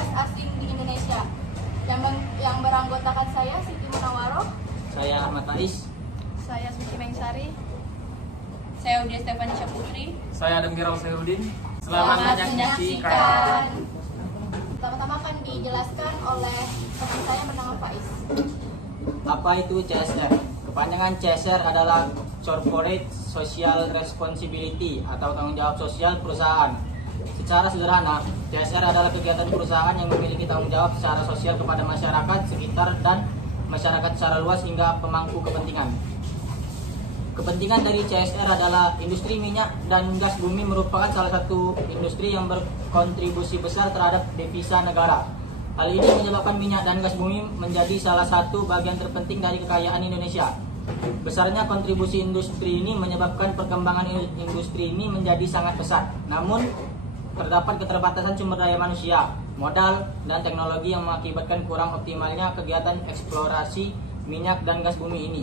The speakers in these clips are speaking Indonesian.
gas asing di Indonesia. Yang beranggotakan saya Siti Munawwaroh, Saya Ahmad Tais. saya Suci Mengsari, saya Udia Stefanisha Putri. Saya Adam Gerau Sairudin. Selamat menyaksikan. Pertama-tama akan dijelaskan oleh teman saya bernama Faiz. Apa itu CSR? Kepanjangan CSR adalah Corporate Social Responsibility atau tanggung jawab sosial perusahaan. Secara sederhana, CSR adalah kegiatan perusahaan yang memiliki tanggung jawab secara sosial kepada masyarakat sekitar dan masyarakat secara luas hingga pemangku kepentingan. Kepentingan dari CSR adalah industri minyak dan gas bumi merupakan salah satu industri yang berkontribusi besar terhadap devisa negara. Hal ini menyebabkan minyak dan gas bumi menjadi salah satu bagian terpenting dari kekayaan Indonesia. Besarnya kontribusi industri ini menyebabkan perkembangan industri ini menjadi sangat pesat. Namun, terdapat keterbatasan sumber daya manusia, modal, dan teknologi yang mengakibatkan kurang optimalnya kegiatan eksplorasi minyak dan gas bumi ini.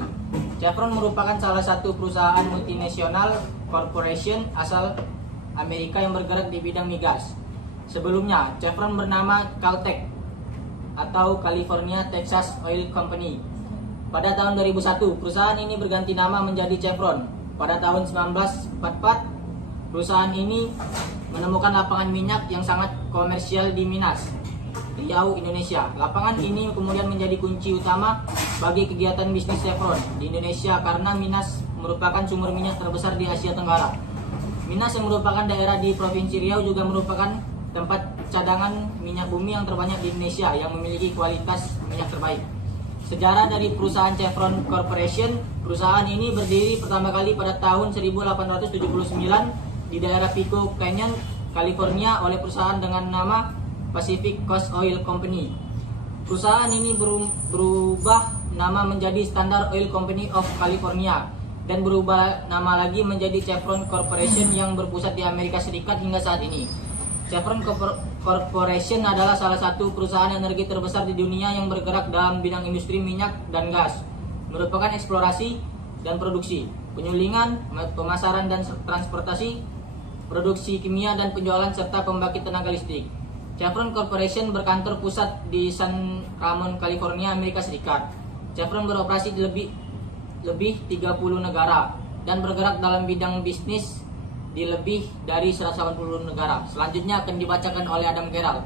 Chevron merupakan salah satu perusahaan multinasional corporation asal Amerika yang bergerak di bidang migas. Sebelumnya, Chevron bernama Caltech atau California Texas Oil Company. Pada tahun 2001, perusahaan ini berganti nama menjadi Chevron. Pada tahun 1944, perusahaan ini menemukan lapangan minyak yang sangat komersial di Minas, Riau, Indonesia. Lapangan ini kemudian menjadi kunci utama bagi kegiatan bisnis Chevron di Indonesia karena Minas merupakan sumber minyak terbesar di Asia Tenggara. Minas yang merupakan daerah di Provinsi Riau juga merupakan tempat cadangan minyak bumi yang terbanyak di Indonesia yang memiliki kualitas minyak terbaik. Sejarah dari perusahaan Chevron Corporation, perusahaan ini berdiri pertama kali pada tahun 1879 di daerah Pico Canyon, California oleh perusahaan dengan nama Pacific Coast Oil Company. Perusahaan ini berubah nama menjadi Standard Oil Company of California dan berubah nama lagi menjadi Chevron Corporation yang berpusat di Amerika Serikat hingga saat ini. Chevron Corporation adalah salah satu perusahaan energi terbesar di dunia yang bergerak dalam bidang industri minyak dan gas, merupakan eksplorasi dan produksi, penyulingan, pemasaran dan transportasi, produksi kimia dan penjualan serta pembangkit tenaga listrik. Chevron Corporation berkantor pusat di San Ramon, California, Amerika Serikat. Chevron beroperasi di lebih 30 negara dan bergerak dalam bidang bisnis di lebih dari 180 negara. Selanjutnya akan dibacakan oleh Adam Gerald.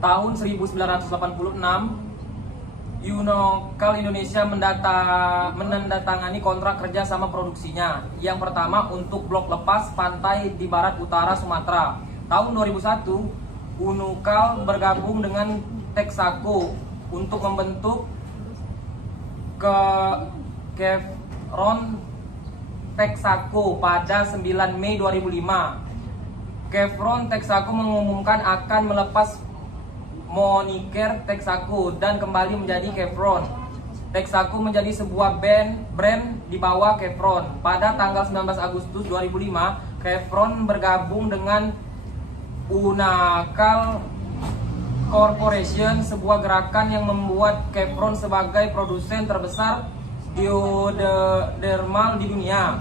Tahun 1986, Unocal Indonesia menandatangani kontrak kerja sama produksinya. Yang pertama untuk blok lepas pantai di barat utara Sumatera. Tahun 2001, Unocal bergabung dengan Texaco untuk membentuk Chevron Texaco pada 9 Mei 2005. Chevron Texaco mengumumkan akan melepas moniker Texaco dan kembali menjadi Chevron. Texaco menjadi sebuah brand di bawah Chevron. Pada tanggal 19 Agustus 2005, Chevron bergabung dengan Unocal Corporation, sebuah gerakan yang membuat Chevron sebagai produsen terbesar geodermal di dunia.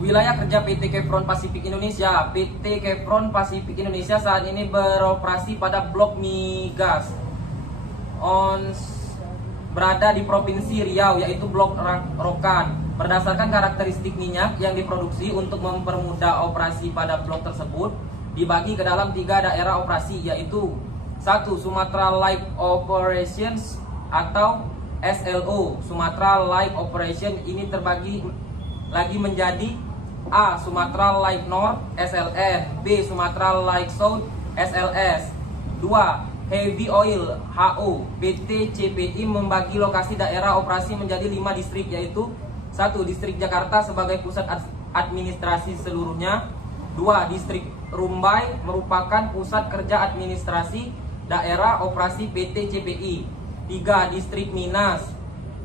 Wilayah kerja PT Chevron Pacific Indonesia. PT Chevron Pacific Indonesia saat ini beroperasi pada blok migas berada di Provinsi Riau, yaitu blok Rokan. Berdasarkan karakteristik minyak yang diproduksi untuk mempermudah operasi pada blok tersebut, dibagi ke dalam 3 daerah operasi, yaitu 1. Sumatera Light Operations atau SLO. Sumatera Light Operation ini terbagi lagi menjadi A. Sumatera Light North SLN, B. Sumatera Light South SLS. 2. Heavy Oil HO. PT CPI membagi lokasi daerah operasi menjadi 5 distrik, yaitu 1. Distrik Jakarta sebagai pusat administrasi seluruhnya. 2. Distrik Rumbai merupakan pusat kerja administrasi daerah operasi PT CPI. 3. Distrik Minas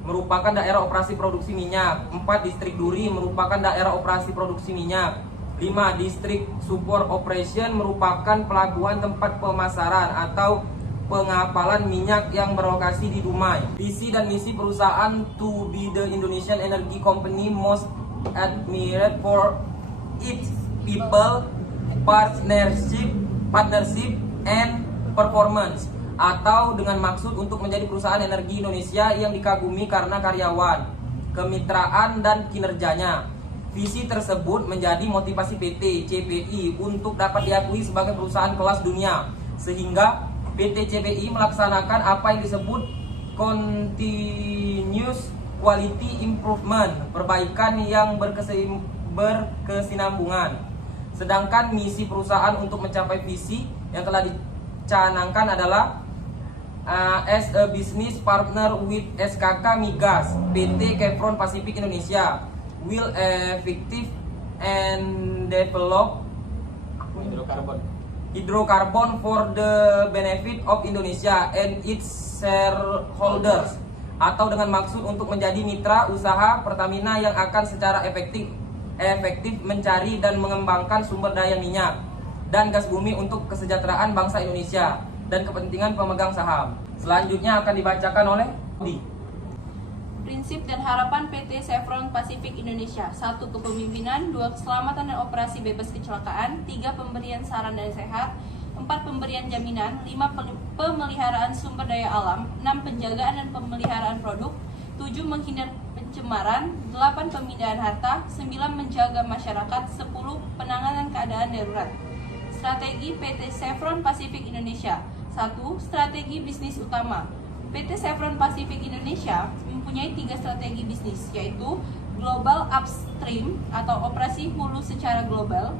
merupakan daerah operasi produksi minyak. 4. Distrik Duri merupakan daerah operasi produksi minyak. 5. Distrik Support Operation merupakan pelabuhan tempat pemasaran atau pengapalan minyak yang berlokasi di Dumai. Visi dan misi perusahaan to be the Indonesian energy company most admired for its people, partnership and performance, atau dengan maksud untuk menjadi perusahaan energi Indonesia yang dikagumi karena karyawan, kemitraan, dan kinerjanya. Visi tersebut menjadi motivasi PT CPI untuk dapat diakui sebagai perusahaan kelas dunia, sehingga PT CPI melaksanakan apa yang disebut continuous quality improvement, perbaikan yang berkesinambungan. Sedangkan misi perusahaan untuk mencapai visi yang telah dicanangkan adalah as a business partner with SKK Migas, PT Chevron Pacific Indonesia will effective and develop hydrocarbon for the benefit of Indonesia and its shareholders, atau dengan maksud untuk menjadi mitra usaha Pertamina yang akan secara efektif mencari dan mengembangkan sumber daya minyak dan gas bumi untuk kesejahteraan bangsa Indonesia dan kepentingan pemegang saham. Selanjutnya akan dibacakan oleh Budi. Prinsip dan harapan PT Chevron Pacific Indonesia. 1. Kepemimpinan. 2. Keselamatan dan operasi bebas kecelakaan. 3. Pemberian saran dan sehat. 4. Pemberian jaminan. 5. Pemeliharaan sumber daya alam. 6. Penjagaan dan pemeliharaan produk. 7. Menghindar pencemaran. 8. Pemindahan harta. 9. Menjaga masyarakat. 10. Penanganan keadaan darurat. Strategi PT Chevron Pacific Indonesia. 1. Strategi bisnis utama. PT Chevron Pacific Indonesia mempunyai 3 strategi bisnis, yaitu Global Upstream atau operasi hulu secara global,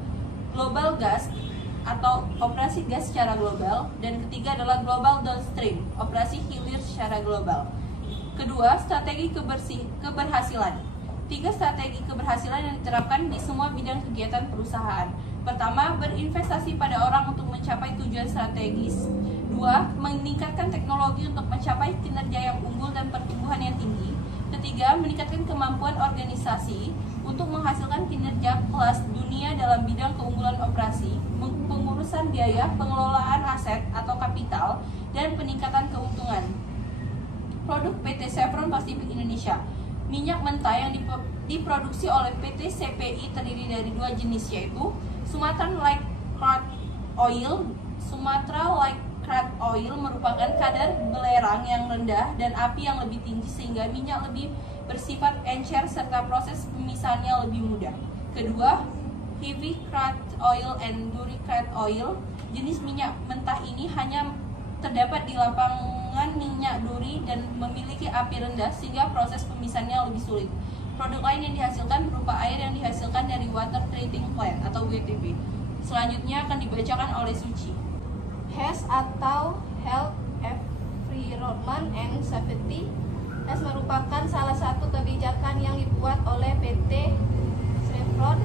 Global Gas atau operasi gas secara global, dan ketiga adalah Global Downstream, operasi hilir secara global. Kedua, strategi keberhasilan. 3 strategi keberhasilan yang diterapkan di semua bidang kegiatan perusahaan. Pertama, berinvestasi pada orang untuk mencapai tujuan strategis. 2. Meningkatkan teknologi untuk mencapai kinerja yang unggul dan pertumbuhan yang tinggi. Ketiga, meningkatkan kemampuan organisasi untuk menghasilkan kinerja kelas dunia dalam bidang keunggulan operasi, pengurusan biaya, pengelolaan aset atau kapital, dan peningkatan keuntungan. Produk PT Chevron Pacific Indonesia. Minyak mentah yang diproduksi oleh PT CPI terdiri dari 2 jenis, yaitu Sumatran Light Crude Oil. Sumatra Light Crude Oil merupakan kadar belerang yang rendah dan api yang lebih tinggi sehingga minyak lebih bersifat encer serta proses pemisahannya lebih mudah. Kedua, Heavy Crude Oil and Dry Crude Oil. Jenis minyak mentah ini hanya terdapat di lapangan minyak duri dan memiliki api rendah sehingga proses pemisahannya lebih sulit. Produk lain yang dihasilkan berupa air yang dihasilkan dari Water Treating Plant atau WTP. Selanjutnya akan dibacakan oleh Suci. HES atau Health, Environment and Safety. HES merupakan salah satu kebijakan yang dibuat oleh PT Chevron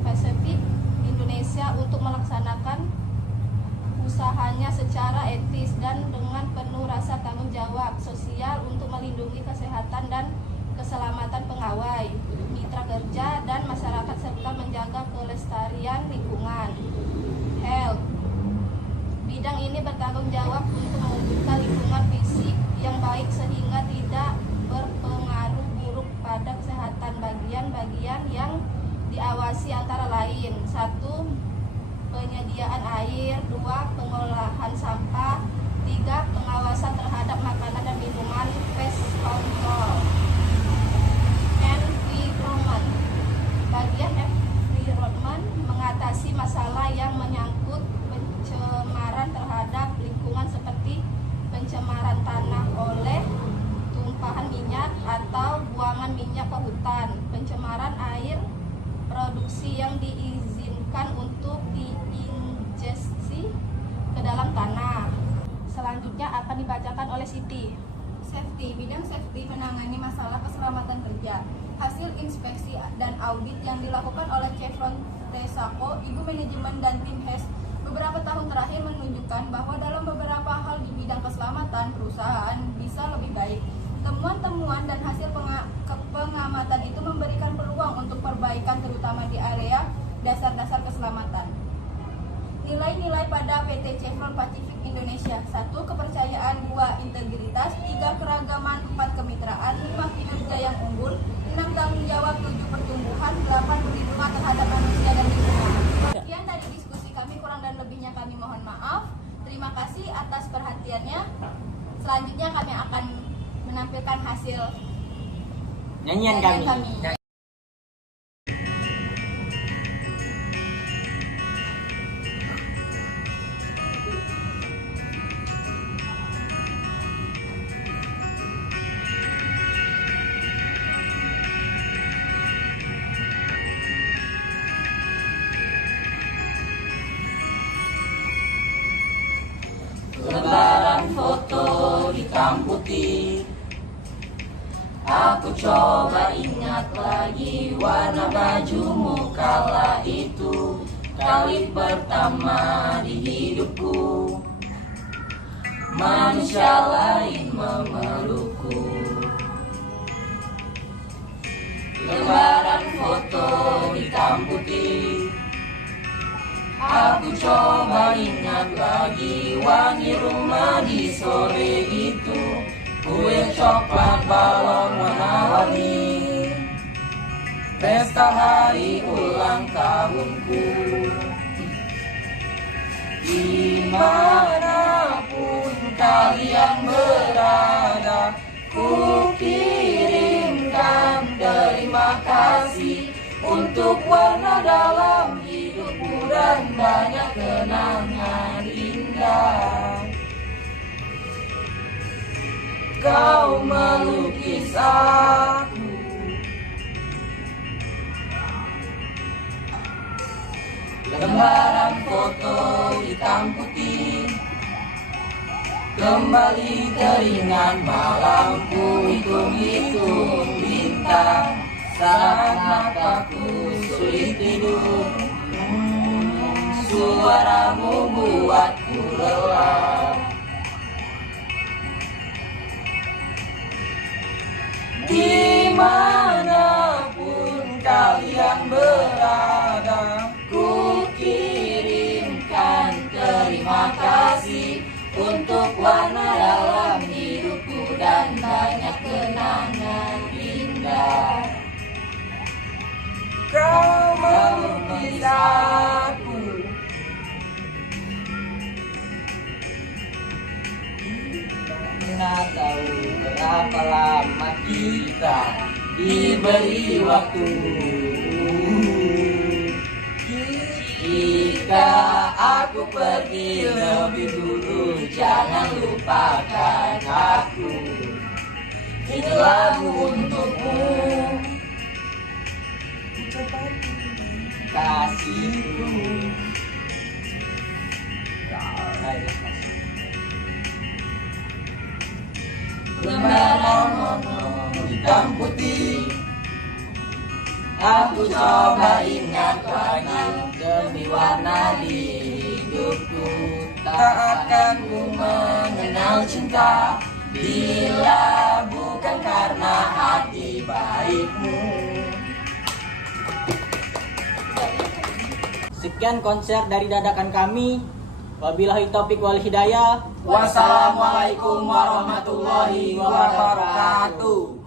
Pacific Indonesia untuk melaksanakan usahanya secara etis dan dengan penuh rasa tanggung jawab sosial untuk melindungi kesehatan dan keselamatan pegawai, mitra kerja, dan masyarakat serta menjaga kelestarian lingkungan. Health. Bidang ini bertanggung jawab untuk mewujudkan lingkungan fisik yang baik sehingga tidak berpengaruh buruk pada kesehatan bagian-bagian yang diawasi antara lain. 1. Penyediaan air. 2. Pengolahan sampah. 3. Pengawasan terhadap makanan dan minuman. Pest control. Environment. Bagian environment mengatasi masalah yang menyangkut pencemaran terhadap lingkungan seperti pencemaran tanah oleh tumpahan minyak atau buangan minyak ke hutan, pencemaran air produksi yang diizinkan untuk diinjeksi ke dalam tanah. Selanjutnya akan dibacakan oleh Siti. Safety. Bidang safety menangani masalah keselamatan kerja. Hasil inspeksi dan audit yang dilakukan oleh Chevron Texaco, Ibu Manajemen dan tim HES beberapa tahun terakhir menunjukkan bahwa dalam beberapa hal di bidang keselamatan perusahaan bisa lebih baik. Temuan-temuan dan hasil pengamatan itu memberikan peluang untuk perbaikan terutama di area dasar-dasar keselamatan. Nilai-nilai pada PT Chevron Pacific Indonesia. 1. Kepercayaan. 2. Integritas. 3. Keragaman. 4. Kemitraan. 5. Kinerja yang unggul. 6. Tanggung jawab. 7. Pertumbuhan. 8. Perlindungan terhadap manusia dan lingkungan. Sekian dari diskusi kami, kurang dan lebihnya kami mohon maaf. Terima kasih atas perhatiannya. Selanjutnya kami akan menampilkan hasil Nyanyian kami. Lembaran foto hitam putih, aku coba ingat lagi warna bajumu kala itu, kali pertama di hidupku manusia lain memelukku. Lembaran foto hitam putih, aku coba ingat lagi wangi rumah di sore itu, kue coklat balon warna-warni, pesta hari ulang tahunku. Dimanapun kalian berada, ku kirimkan terima kasih untuk warna dalam hidupku dan banyak kenangan indah. Kau melukis aku, lembaran foto hitam putih, kembali teringat malamku hitung-hitung bintang saat mataku sulit tidur. Suaramu buatku lelah. Dimanapun kalian berada, ku kirimkan terima kasih untuk warna dalam hidupku dan banyak kenangan indah. Kau melukis aku, Nggak tahu berapa lama kita diberi waktu. Jika aku pergi lebih dulu, jangan lupakan aku. Ini lagu untukmu, kasihku. lembaran foto hitam putih, aku coba ingat lagi demi warna di hidupku. Tak akan ku mengenal cinta bila bukan karena hati baikmu. Sekian konser dari dadakan kami. Wabillahi taufik wal hidayah. Wassalamualaikum warahmatullahi wabarakatuh.